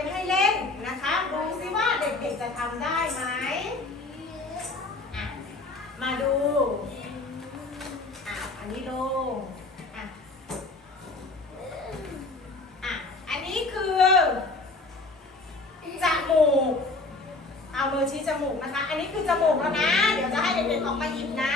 มให้เล่นนะคะดูซิว่าเด็กๆจะทำได้ไหมมาดูอันนี้ลงอะอันนี้คือจมูกเอามือชี้จมูกนะคะ อันนี้คือจมูกแล้วนะ เดี๋ยวจะให้เด็กๆออกมาหยิบนะ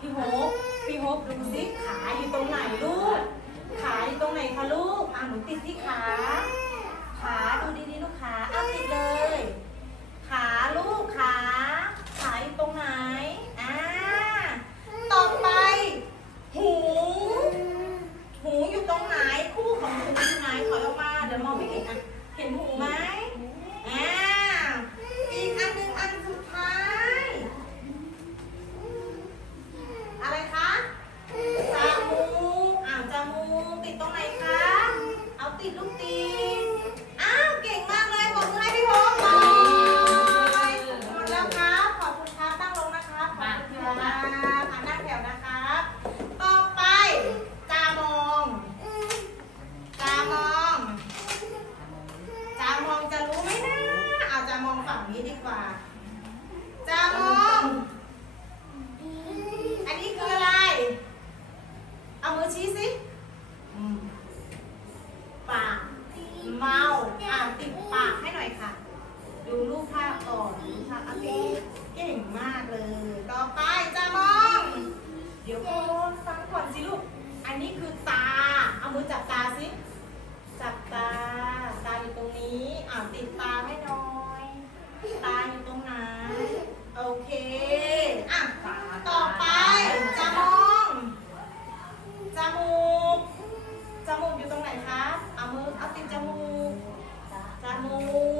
พี่โฮปพี่โฮปดูสิขาอยู่ตรงไหนลูก ขาอยู่ตรงไหนคะลูก อะหนูติดที่ขา ขาดูดี ti lúc ti สิเก่งมากเลย ต่อไปจะมอง เดี๋ยวโกฟังก่อนสิลูก อันนี้คือตา เอามือจับตาสิ จับตา ตาอยู่ตรงนี้ อ่าติดตาให้น้อย ตาอยู่ตรงไหน โอเค อะ ต่อไปจะมอง จมูก จมูกอยู่ตรงไหนคะ เอามือ เอาติดจมูก จมูก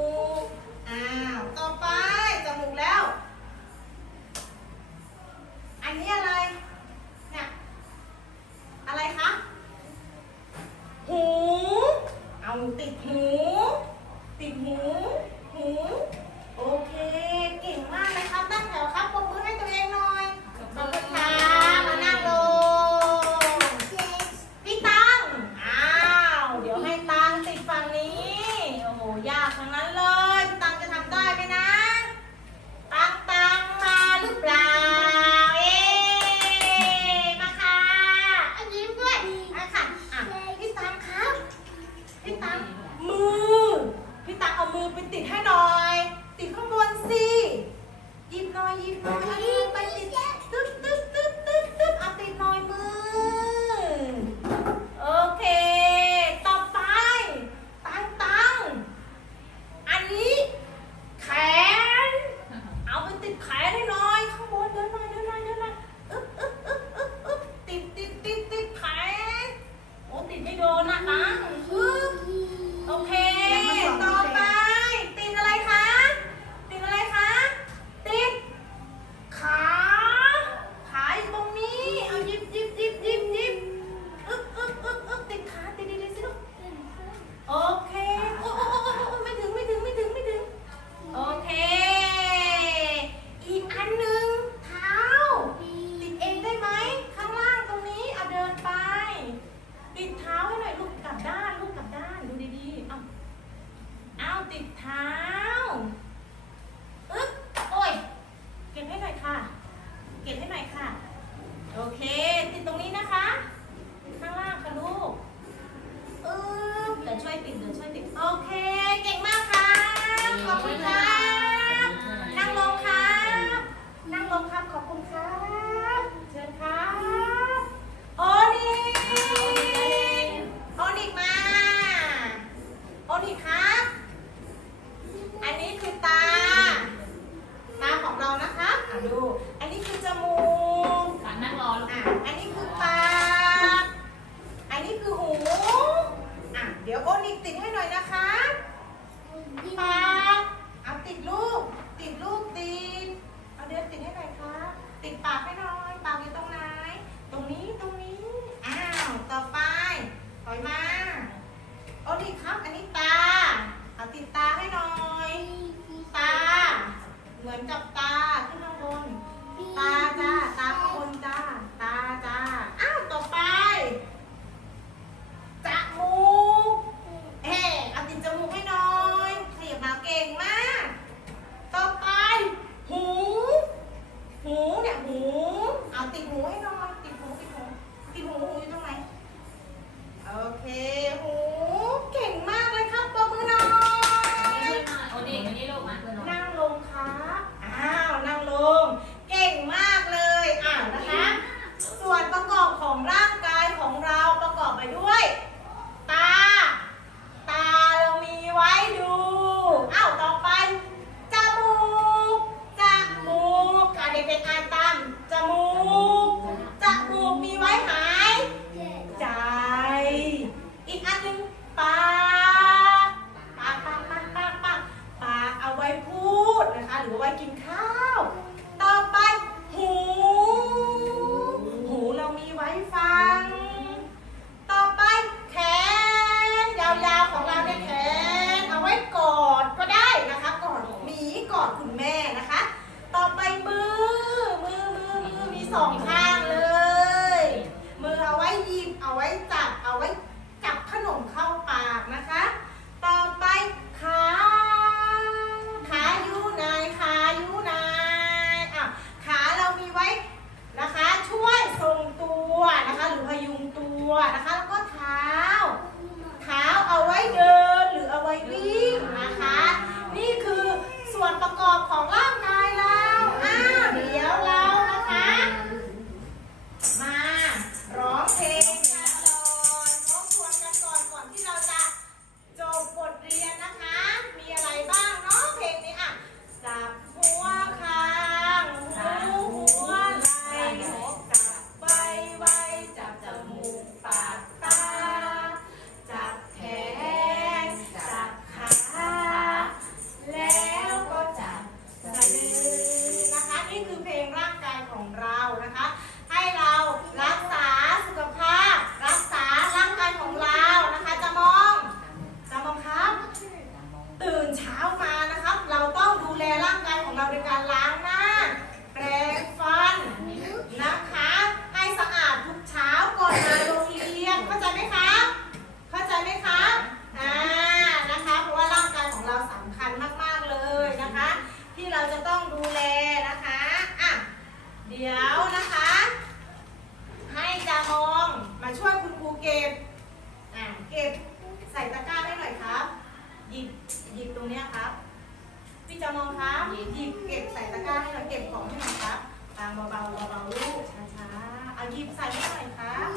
งครับหยิบเก็บใส่ตะกร้าให้เราเก็บของให้หน่อยครับตามเบาๆเบาๆลูกช้าๆเอาหยิบใส่ให้หน่อยครับ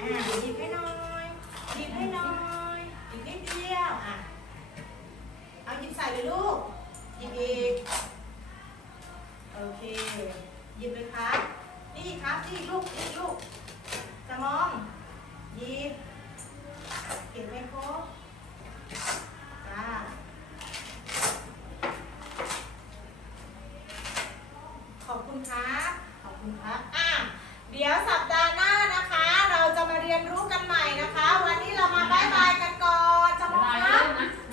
อ่าหยิบให้หน่อยหยิบให้หน่อยหยิบนิดเดียวอะเอาหยิบใส่เลยลูกหยิบอีกโอเคหยิบเลยครับนี่ครับนี่ลูกนี่ลูกจะมองหยิบเก็บไม่ครบ เดี๋ยวสัปดาห์หน้านะคะ เราจะมาเรียนรู้กันใหม่นะคะ วันนี้เรามาบายบายกันก่อนจะมองครับ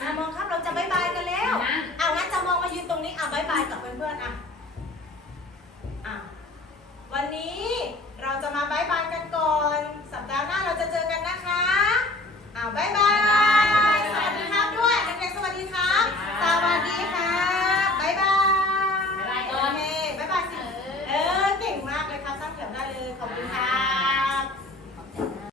จะมองครับเราจะบายบายกันแล้วเอางั้นจะมองมายืนตรงนี้อะบายบายกับเพื่อนๆอะะวันนี้เราจะมาบายบายกันก่อน สัปดาห์หน้าเราจะเจอกันนะคะอะบายบาย